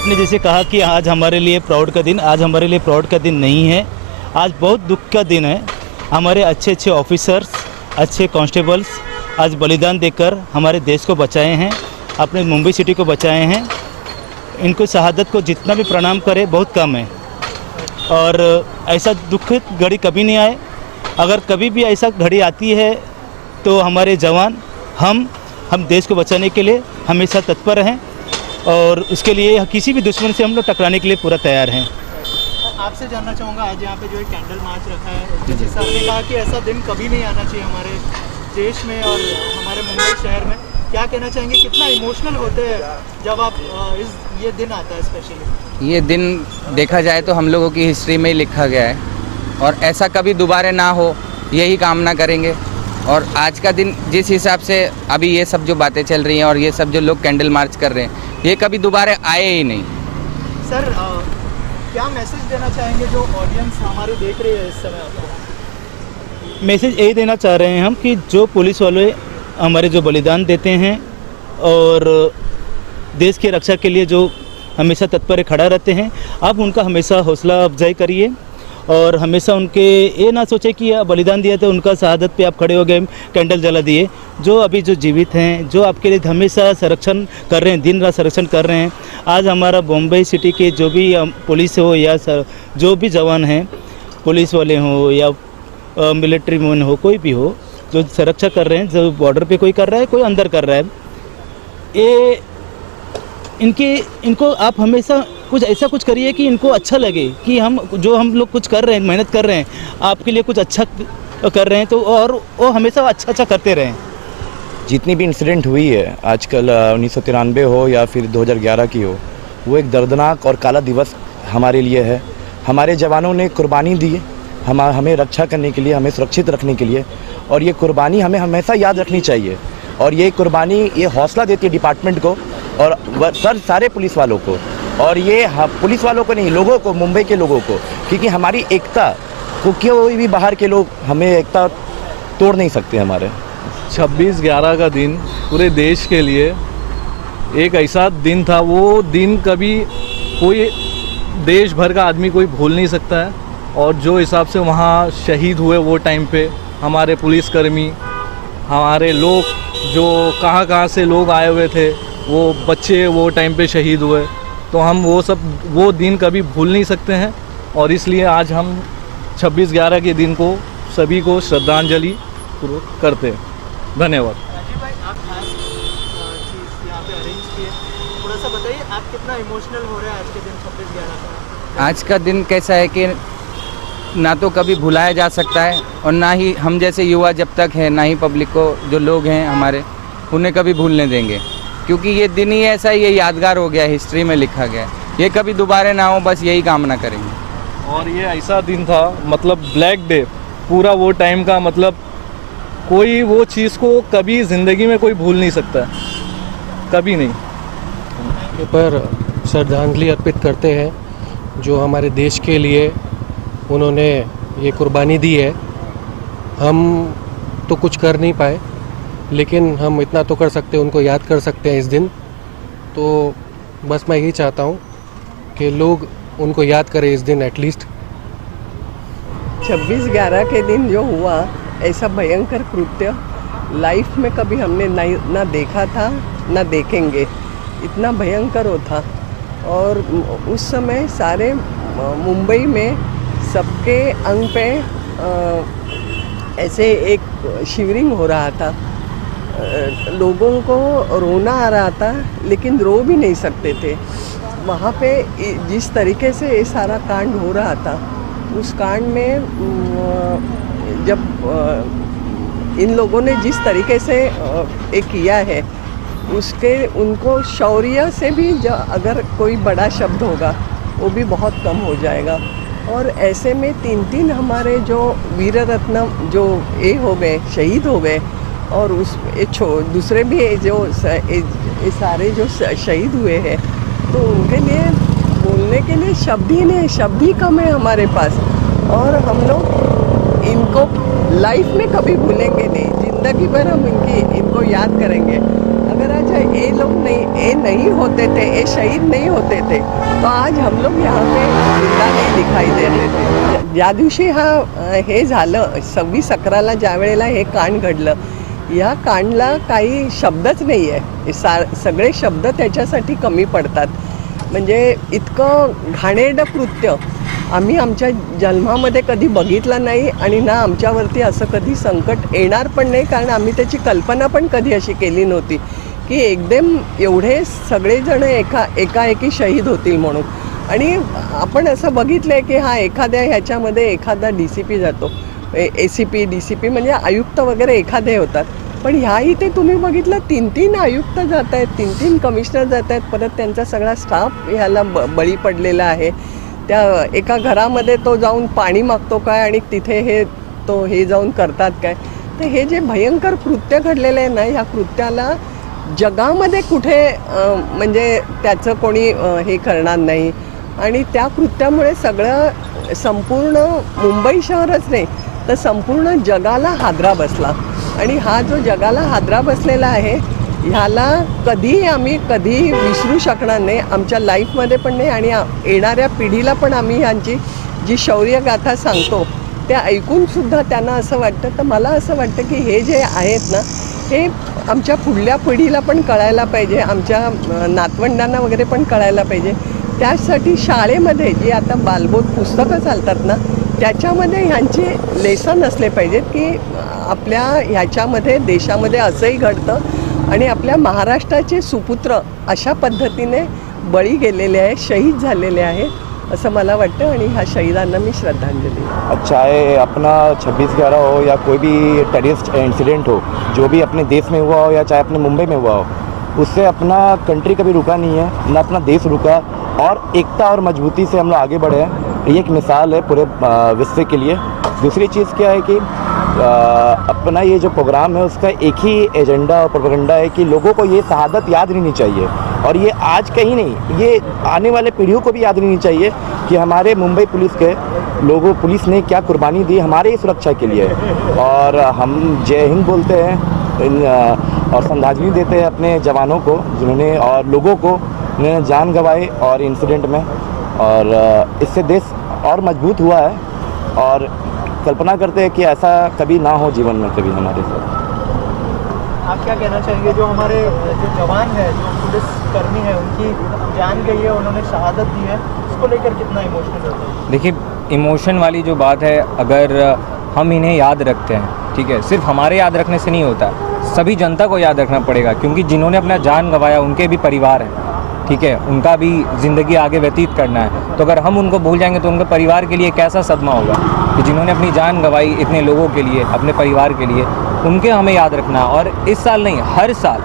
आपने जैसे कहा कि आज हमारे लिए प्राउड का दिन, आज हमारे लिए प्राउड का दिन नहीं है, आज बहुत दुख का दिन है। हमारे अच्छे अच्छे ऑफिसर्स, अच्छे कांस्टेबल्स आज बलिदान देकर हमारे देश को बचाए हैं, अपने मुंबई सिटी को बचाए हैं। इनको शहादत को जितना भी प्रणाम करे बहुत कम है और ऐसा दुखद घड़ी कभी नहीं आए। अगर कभी भी ऐसा घड़ी आती है तो हमारे जवान हम देश को बचाने के लिए हमेशा तत्पर हैं और उसके लिए किसी भी दुश्मन से हम लोग टकराने के लिए पूरा तैयार हैं। आपसे जानना चाहूँगा, आज यहाँ पे जो है कैंडल मार्च रखा है, जिस हिसाब से कहा कि ऐसा दिन कभी नहीं आना चाहिए हमारे देश में और हमारे मुंबई शहर में, क्या कहना चाहेंगे? कितना इमोशनल होते हैं जब आप ये दिन आता है? स्पेशली ये दिन देखा जाए तो हम लोगों की हिस्ट्री में ही लिखा गया है और ऐसा कभी दोबारा ना हो यही कामना करेंगे। और आज का दिन जिस हिसाब से अभी ये सब जो बातें चल रही हैं और ये सब जो लोग कैंडल मार्च कर रहे हैं, ये कभी दोबारा आए ही नहीं। सर क्या मैसेज देना चाहेंगे जो ऑडियंस हमारी देख रही है इस समय आपको? मैसेज यही देना चाह रहे हैं हम कि जो पुलिस वाले हमारे जो बलिदान देते हैं और देश की रक्षा के लिए जो हमेशा तत्पर खड़ा रहते हैं, आप उनका हमेशा हौसला अफजाई करिए और हमेशा उनके ये ना सोचे कि बलिदान दिया तो उनका शहादत पे आप खड़े हो गए, कैंडल जला दिए। जो अभी जो जीवित हैं, जो आपके लिए हमेशा संरक्षण कर रहे हैं, दिन रात संरक्षण कर रहे हैं। आज हमारा बॉम्बे सिटी के जो भी पुलिस हो या जो भी जवान हैं, पुलिस वाले हो या मिलिट्री मैन हो, कोई भी हो, जो सुरक्षा कर रहे हैं, जो बॉर्डर पे कोई कर रहा है, कोई अंदर कर रहा है, ये इनको आप हमेशा कुछ ऐसा कुछ करिए कि इनको अच्छा लगे कि हम लोग कुछ कर रहे हैं, मेहनत कर रहे हैं, आपके लिए कुछ अच्छा कर रहे हैं, तो और वो हमेशा अच्छा करते रहें। जितनी भी इंसिडेंट हुई है आजकल 1993 हो या फिर 2011 की हो, वो एक दर्दनाक और काला दिवस हमारे लिए है। हमारे जवानों ने कुर्बानी दी हमें रक्षा करने के लिए, हमें सुरक्षित रखने के लिए, और ये कुर्बानी हमें हमेशा याद रखनी चाहिए। और ये कुर्बानी ये हौसला देती है डिपार्टमेंट को और सारे पुलिस वालों को, और ये पुलिस वालों को नहीं, लोगों को, मुंबई के लोगों को, क्योंकि हमारी एकता को कोई भी बाहर के लोग हमें एकता तोड़ नहीं सकते। हमारे 26/11 का दिन पूरे देश के लिए एक ऐसा दिन था, वो दिन कभी कोई देश भर का आदमी कोई भूल नहीं सकता है। और जो हिसाब से वहाँ शहीद हुए वो टाइम पे हमारे पुलिसकर्मी, हमारे लोग, जो कहाँ से लोग आए हुए थे, वो बच्चे वो टाइम पे शहीद हुए, तो हम वो दिन कभी भूल नहीं सकते हैं। और इसलिए आज हम 26/11 के दिन को सभी को श्रद्धांजलि करते हैं। धन्यवाद। राजीव भाई, आप खास चीज़ यहाँ पे अरेंज किए, थोड़ा सा बताइए आप कितना इमोशनल हो रहे हैं आज के दिन 26/11 का? आज का दिन कैसा है कि ना तो कभी भुलाया जा सकता है और ना ही हम जैसे युवा जब तक हैं, ना ही पब्लिक को जो लोग हैं हमारे, उन्हें कभी भूलने देंगे, क्योंकि ये दिन ही ऐसा, ये यादगार हो गया, हिस्ट्री में लिखा गया है। ये कभी दोबारा ना हो, बस यही कामना करेंगे। और ये ऐसा दिन था, मतलब ब्लैक डे पूरा वो टाइम का, मतलब कोई वो चीज़ को कभी ज़िंदगी में कोई भूल नहीं सकता, कभी नहीं। पर श्रद्धांजलि अर्पित करते हैं जो हमारे देश के लिए उन्होंने ये कुर्बानी दी है। हम तो कुछ कर नहीं पाए, लेकिन हम इतना तो कर सकते हैं, उनको याद कर सकते हैं इस दिन। तो बस मैं यही चाहता हूँ कि लोग उनको याद करें इस दिन एटलीस्ट। 26/11 के दिन जो हुआ, ऐसा भयंकर कृत्य लाइफ में कभी हमने ना देखा था, ना देखेंगे। इतना भयंकर हो था। और उस समय सारे मुंबई में सबके अंग पे ऐसे एक शिवरिंग हो रहा था, लोगों को रोना आ रहा था, लेकिन रो भी नहीं सकते थे। वहाँ पे जिस तरीके से ये सारा कांड हो रहा था, उस कांड में जब इन लोगों ने जिस तरीके से ये किया है, उनको शौर्य से भी अगर कोई बड़ा शब्द होगा वो भी बहुत कम हो जाएगा। और ऐसे में 3 हमारे जो वीर रत्न जो ये हो गए, शहीद हो गए, और दूसरे भी जो सारे जो शहीद हुए हैं, तो उनके लिए बोलने के लिए शब्द ही कम है हमारे पास। और हम लोग इनको लाइफ में कभी भूलेंगे नहीं, ज़िंदगी भर हम इनको याद करेंगे। अगर आज अच्छा ये लोग नहीं होते थे, ये शहीद नहीं होते थे, तो आज हम लोग यहाँ पे जिंदा नाही दिखाई दे रहे थे. ज्या दिवशी हे झालं 26/11ला ज्या वेळेला हे कांड घडलं, या कांडला काही शब्दच नाही आहे. सगळे शब्द त्याच्यासाठी कमी पडतात. म्हणजे इतकं घाणेरडं कृत्य आम्ही आमच्या जन्मामध्ये कधी बघितलं नाही आणि ना आमच्यावरती असं कधी संकट येणार पण नाही, कारण आम्ही त्याची कल्पना पण कधी अशी केली नव्हती की एकदम एवढे सगळेजण एकाएकी शहीद होतील म्हणून. आणि आपण असं बघितलं आहे की एखाद्या ह्याच्यामध्ये एखादा DCP जातो, ACP DCP म्हणजे आयुक्त वगैरे एखादे होतात, पण ह्या इथे तुम्ही बघितलं 3 आयुक्त जात आहेत, 3 कमिशनर जात आहेत, परत त्यांचा सगळा स्टाफ ह्याला बळी पडलेला आहे. त्या एका घरामध्ये तो जाऊन पाणी मागतो काय आणि तिथे हे जाऊन करतात काय. तर हे जे भयंकर कृत्य घडलेलं आहे ना, ह्या कृत्याला जगामध्ये कुठे म्हणजे त्याचं कोणी हे करणार नाही. आणि त्या कृत्यामुळे सगळं संपूर्ण मुंबई शहरच नाही तर संपूर्ण जगाला हादरा बसला. आणि हा जो जगाला हादरा बसलेला आहे ह्याला आम्ही कधी विसरू शकणार नाही, आमच्या लाईफमध्ये पण नाही. आणि येणाऱ्या पिढीला पण आम्ही ह्यांची जी शौर्यगाथा सांगतो ते ऐकूनसुद्धा त्यांना असं वाटतं. तर मला असं वाटतं की हे जे आहेत ना, हे आमच्या पुढल्या पिढीला पण कळायला पाहिजे, आमच्या नातवंडांना वगैरे पण कळायला पाहिजे. त्यासाठी शाळेमध्ये जी आता बालबोध पुस्तकं चालतात ना, त्याच्यामध्ये ह्यांची लेसन असले पाहिजेत की आपल्या ह्याच्यामध्ये देशामध्ये असंही घडतं आणि आपल्या महाराष्ट्राचे सुपुत्र अशा पद्धतीने बळी गेलेले आहे, शहीद झालेले आहेत असं मला वाटतं. आणि ह्या शहीदांना मी श्रद्धांजली. चाहे अपना 26/11 हो या कोई भी टेररिस्ट इंसिडेंट हो, जो भी अपने देश में हुआ हो या चाहे अपने मुंबई में हुआ हो, उससे अपना कंट्री कभी रुका नहीं है, ना अपना देश रुका, और एकता और मजबूती से हम लोग आगे बढ़े हैं. ये एक मिसाल है पूरे विश्व के लिए. दूसरी चीज़ क्या है कि अपना ये जो प्रोग्राम है उसका एक ही एजेंडा और प्रोपेगेंडा है कि लोगों को ये शहादत याद रहनी चाहिए, और ये आज कहीं नहीं, ये आने वाले पीढ़ियों को भी याद रहनी चाहिए कि हमारे मुंबई पुलिस के पुलिस ने क्या कुर्बानी दी हमारे सुरक्षा के लिए. और हम जय हिंद बोलते हैं और श्रद्धांजलि देते हैं अपने जवानों को जिन्होंने और लोगों को उन्होंने जान गंवाई और इंसिडेंट में. और इससे देश और मजबूत हुआ है, और कल्पना करते हैं कि ऐसा कभी ना हो जीवन में कभी हमारे साथ. आप क्या कहना चाहेंगे, जो हमारे जो जवान है, जो पुलिसकर्मी है, उनकी जान गई है, उन्होंने शहादत दी है, उसको लेकर कितना इमोशनल होता है? देखिए, इमोशन वाली जो बात है, अगर हम इन्हें याद रखते हैं, ठीक है, सिर्फ हमारे याद रखने से नहीं होता, सभी जनता को याद रखना पड़ेगा, क्योंकि जिन्होंने अपना जान गंवाया उनके भी परिवार हैं, ठीक है, उनका भी ज़िंदगी आगे व्यतीत करना है. तो अगर हम उनको भूल जाएंगे तो उनके परिवार के लिए कैसा सदमा होगा कि जिन्होंने अपनी जान गंवाई इतने लोगों के लिए, अपने परिवार के लिए, उनके हमें याद रखना. और इस साल नहीं, हर साल,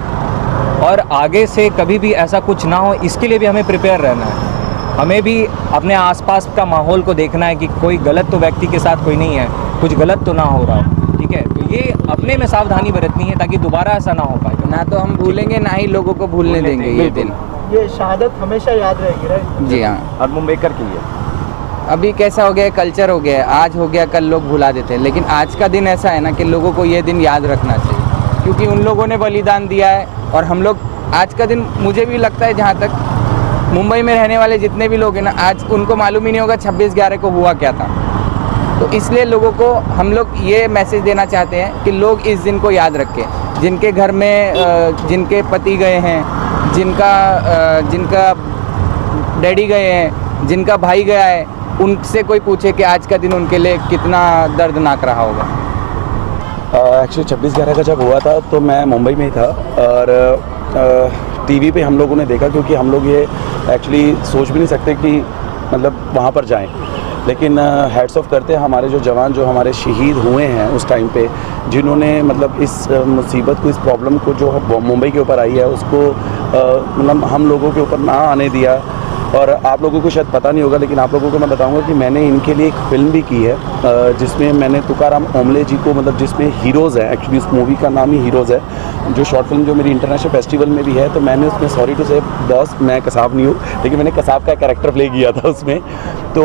और आगे से कभी भी ऐसा कुछ ना हो, इसके लिए भी हमें प्रिपेयर रहना है. हमें भी अपने आसपास का माहौल को देखना है कि कोई गलत तो व्यक्ति के साथ कोई नहीं है, कुछ गलत तो ना हो रहा हो, ठीक है. तो ये अपने में सावधानी बरतनी है ताकि दोबारा ऐसा ना हो पाए. ना तो हम भूलेंगे, ना ही लोगों को भूलने देंगे ये दिन. ये शहादत हमेशा याद रहेगी, राइट? जी हाँ. और मुंबईकर के लिए अभी कैसा हो गया है, कल्चर हो गया है, आज हो गया कल लोग भुला देते हैं, लेकिन आज का दिन ऐसा है ना कि लोगों को ये दिन याद रखना चाहिए, क्योंकि उन लोगों ने बलिदान दिया है. और हम लोग आज का दिन, मुझे भी लगता है, जहाँ तक मुंबई में रहने वाले जितने भी लोग हैं ना, आज उनको मालूम ही नहीं होगा 26/11 को हुआ क्या था. तो इसलिए लोगों को हम लोग ये मैसेज देना चाहते हैं कि लोग इस दिन को याद रखें. जिनके घर में जिनके पति गए हैं, जिनका डैडी गए हैं, जिनका भाई गया है, उनसे कोई पूछे कि आज का दिन उनके लिए कितना दर्दनाक रहा होगा. एक्चुअली 26/11 का जब हुआ था तो मैं मुंबई में ही था, और टीवी पे हम लोगों ने देखा, क्योंकि हम लोग ये एक्चुअली सोच भी नहीं सकते कि मतलब वहाँ पर जाएं. लेकिन हैट्स ऑफ करते हैं हमारे जो जवान जो हमारे शहीद हुए हैं उस टाइम पे, जिन्होंने मतलब इस मुसीबत को, इस प्रॉब्लम को जो मुंबई के ऊपर आई है उसको मतलब हम लोगों के ऊपर ना आने दिया. और आप लोगों को शायद पता नहीं होगा, लेकिन आप लोगों को मैं बताऊंगा कि मैंने इनके लिए एक फ़िल्म भी की है, जिसमें मैंने तुकाराम ओमले जी को, मतलब जिसमें हीरोज़ है, एक्चुअली उस मूवी का नाम ही हीरोज़ है, जो शॉर्ट फिल्म जो मेरी इंटरनेशनल फेस्टिवल में भी है. तो मैंने उसमें, सॉरी टू से बॉस, मैं कसाब नहीं हूँ, लेकिन मैंने कसाब का कैरेक्टर प्ले किया था उसमें. तो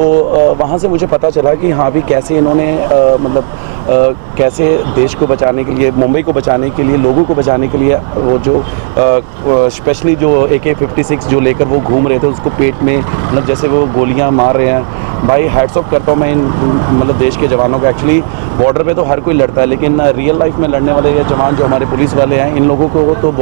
वहाँ से मुझे पता चला कि हाँ भी कैसे इन्होंने मतलब कैसे देश को बचाने के लिए, मुंबई को बचाने के लिए, लोगों को बचाने के लिए वो जो स्पेशली जो AK-56 जो लेकर वो घूम रहे थे, उसको पेट में मतलब जैसे वो गोलियां मार रहे हैं। भाई हैट्स ऑफ करता हूँ मैं इन मतलब देश के जवानों को। एक्चुअली बॉर्डर पे तो हर कोई लड़ता है, लेकिन रियल लाइफ में लड़ने वाले ये जवान जो हमारे पुलिस वाले हैं, इन लोगों को तो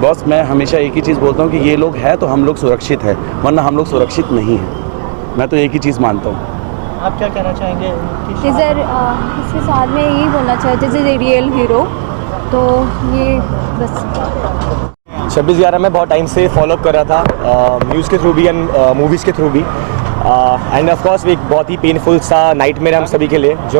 बस मैं हमेशा एक ही चीज़ बोलता हूँ कि ये लोग हैं तो हम लोग सुरक्षित हैं, वरना हम लोग सुरक्षित नहीं हैं। मैं तो एक ही चीज़ मानता हूँ। आप क्या कहना चाहेंगे उनकी सर इसके साथ में यही बोलना चाहते थे रियल हीरो, तो ये बस 26/11 में बहुत टाइम से फॉलोअप कर रहा था, न्यूज़ के थ्रू भी एंड मूवीज़ के थ्रू भी, एंड ऑफ कोर्स एक बहुत ही पेनफुल सा नाइटमेयर हम सभी के लिए, जो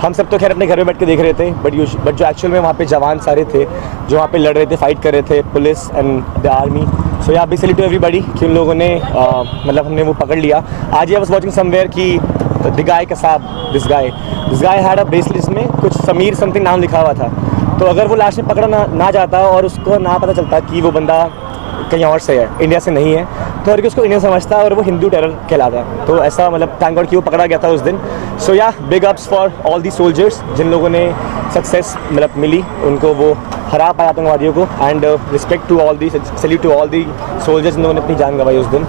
हम सब तो खैर अपने घर में बैठ के देख रहे थे, बट जो एक्चुअल में वहाँ पे जवान सारे थे जो वहाँ पे लड़ रहे थे, फाइट कर रहे थे, पुलिस एंड द आर्मी। सो या बिग सैल्यूट टू एवरीबॉडी कि उन लोगों ने मतलब हमने वो पकड़ लिया। आज आई वाज वाचिंग समवेयर कि the guy Kasab, this guy had a bracelet में कुछ समीर समथिंग नाम लिखा हुआ था। तो अगर वो लास्ट में पकड़ा ना जाता और उसको ना पता चलता कि वो बंदा कहीं और से है, इंडिया से नहीं है, तो हर कोई उसको इंडियन समझता और वो हिंदू टेरर कहलाता। तो ऐसा मतलब थैंक गॉड कि वो पकड़ा गया था उस दिन। सो या big ups for all the soldiers जिन लोगों ने सक्सेस मतलब मिली, उनको वो हरा पाया आतंकवादियों को, and respect to all the, salute to all the soldiers जिन लोगों ने अपनी जान गंवाई उस दिन।